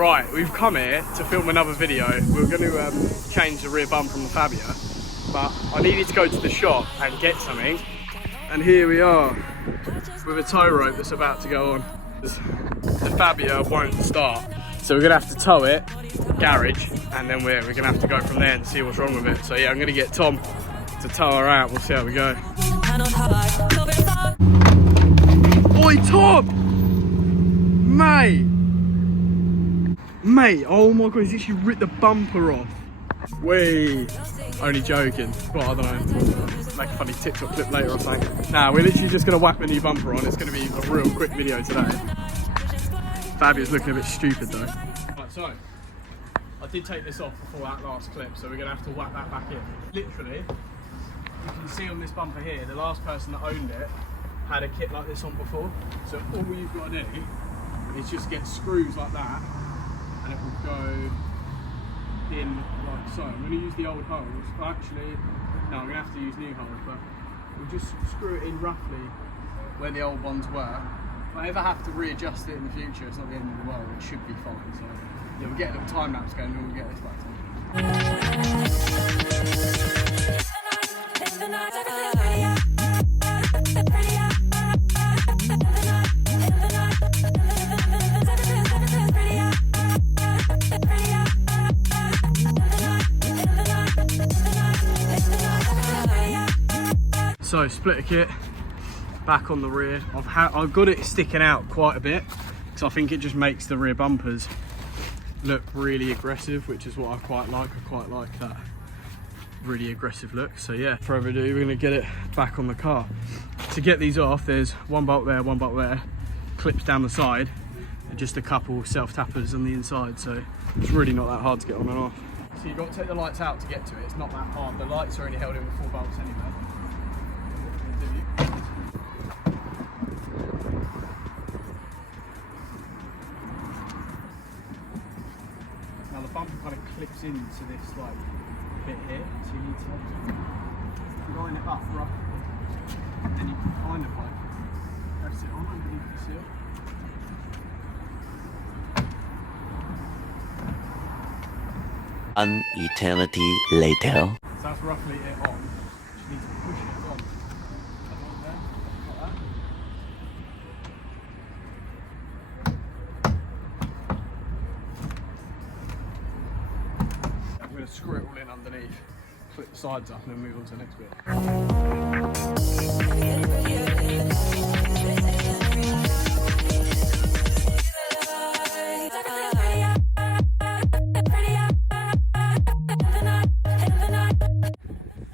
Right, we've come here to film another video. We're going to change the rear bumper on the Fabia, but I needed to go to the shop and get something. And here we are with a tow rope that's about to go on. The Fabia won't start, so we're going to have to tow it, garage, and then we're going to have to go from there and see what's wrong with it. So yeah, I'm going to get Tom to tow her out. We'll see how we go. Oi, Tom! Mate, oh my god, he's actually ripped the bumper off. Wait, only joking. Well, I don't know, make a funny TikTok clip later or something. Nah, we're literally just going to whack the new bumper on. It's going to be a real quick video today. Fabia's looking a bit stupid though. Right, so, I did take this off before that last clip, so we're going to have to whack that back in. Literally, you can see on this bumper here, the last person that owned it had a kit like this on before. So all you've got to do is just get screws like that, and it will go in like so. I'm going to use the old holes. Well, actually, no, I'm going to have to use new holes, but we'll just screw it in roughly where the old ones were. If I ever have to readjust it in the future, it's not the end of the world. It should be fine. So yeah, we'll get a little time lapse going and we'll get this back on. So splitter kit back on the rear. I've got it sticking out quite a bit because I think it just makes the rear bumpers look really aggressive, which is what I quite like. I quite like that really aggressive look. So yeah, for further ado, we're going to get it back on the car. To get these off, there's one bolt there, one bolt there, clips down the side, and just a couple self-tappers on the inside. So it's really not that hard to get on and off. So you've got to take the lights out to get to it. It's not that hard. The lights are only held in with 4 bolts anyway. Now the bumper kind of clips into this like bit here, so you need to line it up roughly, and then you can kind of like press it on underneath the seal. An eternity later. So that's roughly it on. Just need to push it on. There, like that. I'm going to screw it all in underneath, clip the sides up, and then move on to the next bit.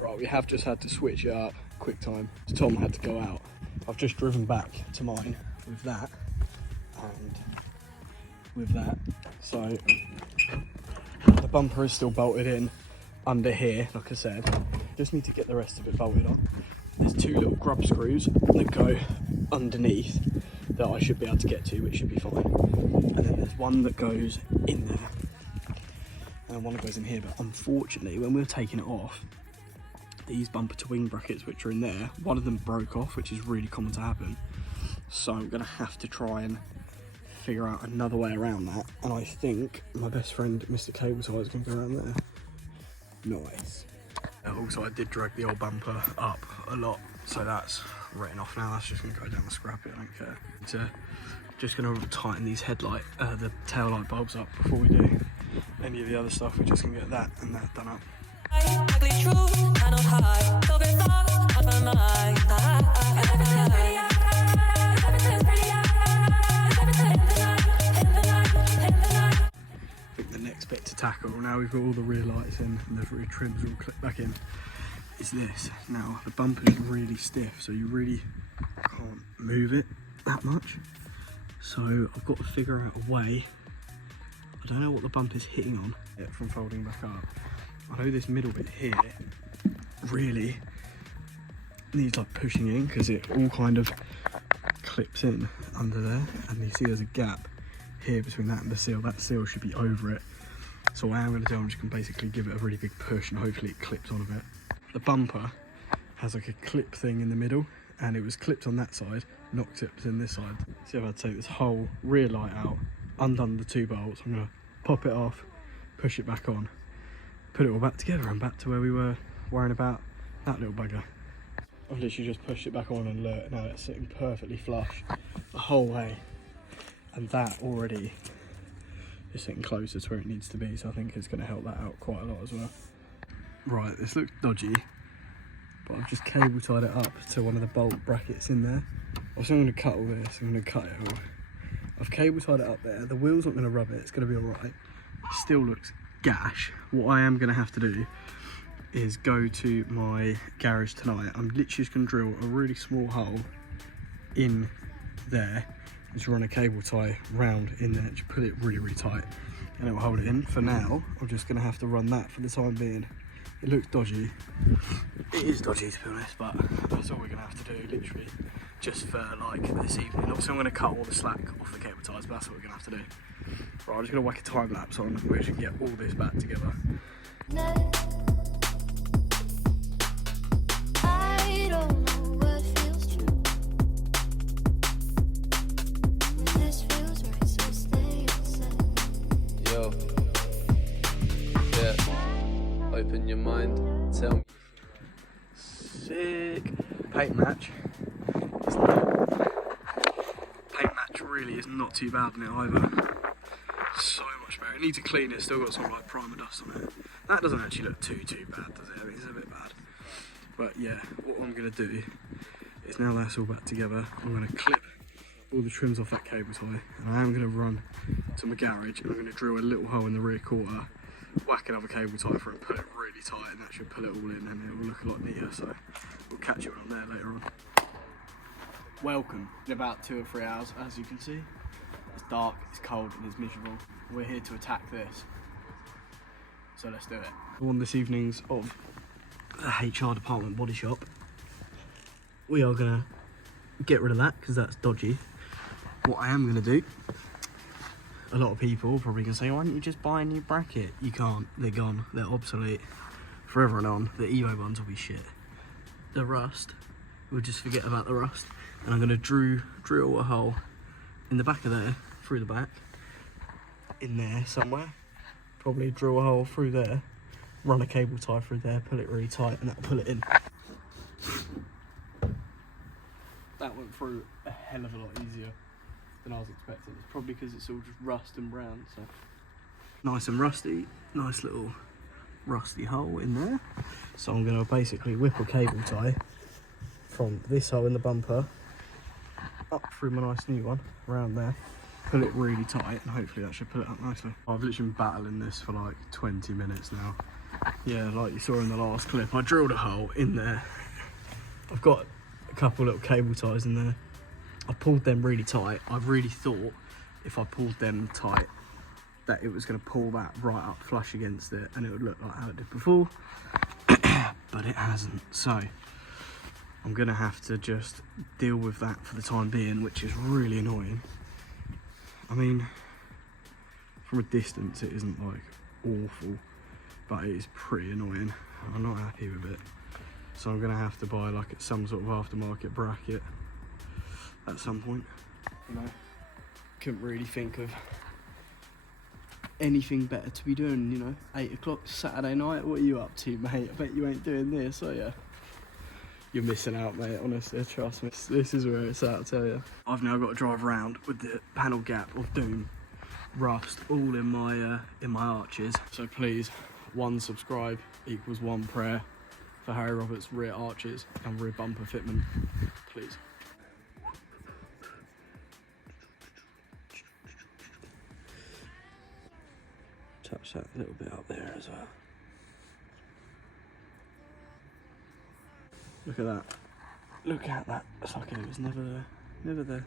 Right, we have just had to switch it up quick time. Tom had to go out. I've just driven back to mine with that and with that. So the bumper is still bolted in under here, like I said. Just need to get the rest of it bolted on. There's 2 little grub screws that go underneath that I should be able to get to, which should be fine. And then there's one that goes in there and one that goes in here. But unfortunately, when we were taking it off, these bumper to wing brackets which are in there, one of them broke off, which is really common to happen. So I'm gonna have to try and figure out another way around that, and I think my best friend Mr. Cable Tie is going to go around there. Nice. Also, I did drag the old bumper up a lot, so that's written off now. That's just going to go down the scrap it, I don't care. So just going to tighten these the tail light bulbs up before we do any of the other stuff. We're just going to get that and that done up. Bit to tackle, now we've got all the rear lights in and the rear trims all clipped back in, is this. Now the bumper's really stiff, so you really can't move it that much, so I've got to figure out a way. I don't know what the bumper's hitting on from folding back up. I know this middle bit here really needs like pushing in because it all kind of clips in under there, and you see there's a gap here between that and the seal. That seal should be over it. So what I'm going to do, I'm just going to basically give it a really big push and hopefully it clips on a bit. The bumper has like a clip thing in the middle, and it was clipped on that side, not clipped in this side. See if I take this whole rear light out undone the 2 bolts. I'm gonna pop it off, push it back on, put it all back together and back to where we were worrying about that little bugger. I've literally just pushed it back on and look, now it's sitting perfectly flush the whole way. And that already is sitting closer to where it needs to be, so I think it's going to help that out quite a lot as well. Right, this looks dodgy, but I've just cable tied it up to one of the bolt brackets in there. Also, I'm going to cut all this, I'm going to cut it all. I've cable tied it up there, the wheel's not going to rub it, it's going to be alright. It still looks gash. What I am going to have to do is go to my garage tonight. I'm literally just going to drill a really small hole in there, just run a cable tie round in there, just put it really tight and it will hold it in. For now, I'm just going to have to run that for the time being. It looks dodgy. It is dodgy to be honest, but that's all we're going to have to do, literally, just for like this evening. Also, I'm going to cut all the slack off the cable ties, but that's what we're going to have to do. Right, I'm just going to whack a time lapse on where we can get all this back together. Open your mind, tell me. Sick. Paint match really is not too bad in it either. So much better. It needs to clean it, still got some like primer dust on it. That doesn't actually look too bad, does it? I mean, it's a bit bad. But yeah, what I'm going to do is, now that's all back together, I'm going to clip all the trims off that cable tie, and I am going to run to my garage and I'm going to drill a little hole in the rear quarter, whack another cable tie for it, put it really tight, and that should pull it all in and it will look a lot neater. So we'll catch it on there later on. Welcome. In about 2 or 3 hours, as you can see. It's dark, it's cold and it's miserable. We're here to attack this. So let's do it. On this evening's of the HR department body shop, we are gonna get rid of that because that's dodgy. What I am gonna do, a lot of people are probably gonna say, why don't you just buy a new bracket? You can't, they're gone, they're obsolete forever and on. The Evo ones will be shit. The rust, we'll just forget about the rust. And I'm gonna drill a hole in the back of there, through the back, in there somewhere. Probably drill a hole through there, run a cable tie through there, pull it really tight, and that'll pull it in. That went through a hell of a lot easier than I was expecting. It's probably because it's all just rust and brown, so. Nice and rusty, nice little rusty hole in there. So I'm gonna basically whip a cable tie from this hole in the bumper up through my nice new one, around there, pull it really tight, and hopefully that should pull it up nicely. I've literally been battling this for like 20 minutes now. Yeah, like you saw in the last clip, I drilled a hole in there. I've got a couple little cable ties in there. I pulled them really tight. I really thought if I pulled them tight that it was going to pull that right up flush against it and it would look like how it did before, but it hasn't. So I'm going to have to just deal with that for the time being, which is really annoying. I mean, from a distance it isn't like awful, but it is pretty annoying. I'm not happy with it. So I'm going to have to buy like some sort of aftermarket bracket at some point. You know, couldn't really think of anything better to be doing, you know. 8 o'clock Saturday night, what are you up to, mate? I bet you ain't doing this, are you? You're missing out, mate, honestly, trust me. This is where it's at, I tell you. I've now got to drive around with the panel gap of doom, rust all in my arches. So please, 1 subscribe equals 1 prayer for Harry Roberts' rear arches and rear bumper fitment, please. Touch that little bit up there as well. Look at that. Look at that. It's like it was never there. Never there.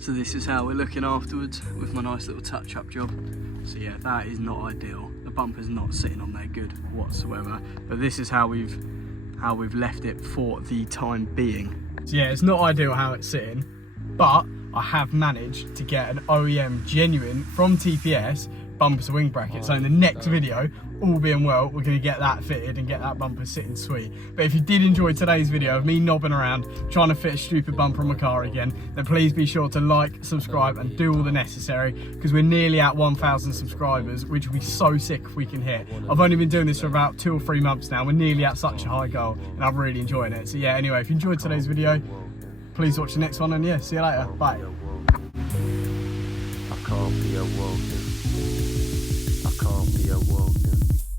So this is how we're looking afterwards with my nice little touch-up job. So yeah, that is not ideal. The bumper's not sitting on there good whatsoever. But this is how we've left it for the time being. So yeah, it's not ideal how it's sitting, but I have managed to get an OEM genuine from TPS bumper to wing bracket. So in the next video, all being well, we're going to get that fitted and get that bumper sitting sweet. But if you did enjoy today's video of me knobbing around trying to fit a stupid bumper on my car again, then please be sure to like, subscribe and do all the necessary, because we're nearly at 1,000 subscribers, which will be so sick if we can hit. I've only been doing this for about 2 or 3 months now. We're nearly at such a high goal and I'm really enjoying it. So yeah, anyway, if you enjoyed today's video, please watch the next one, and yeah, see you later. Bye. I can't be awoken. I can't be awoken.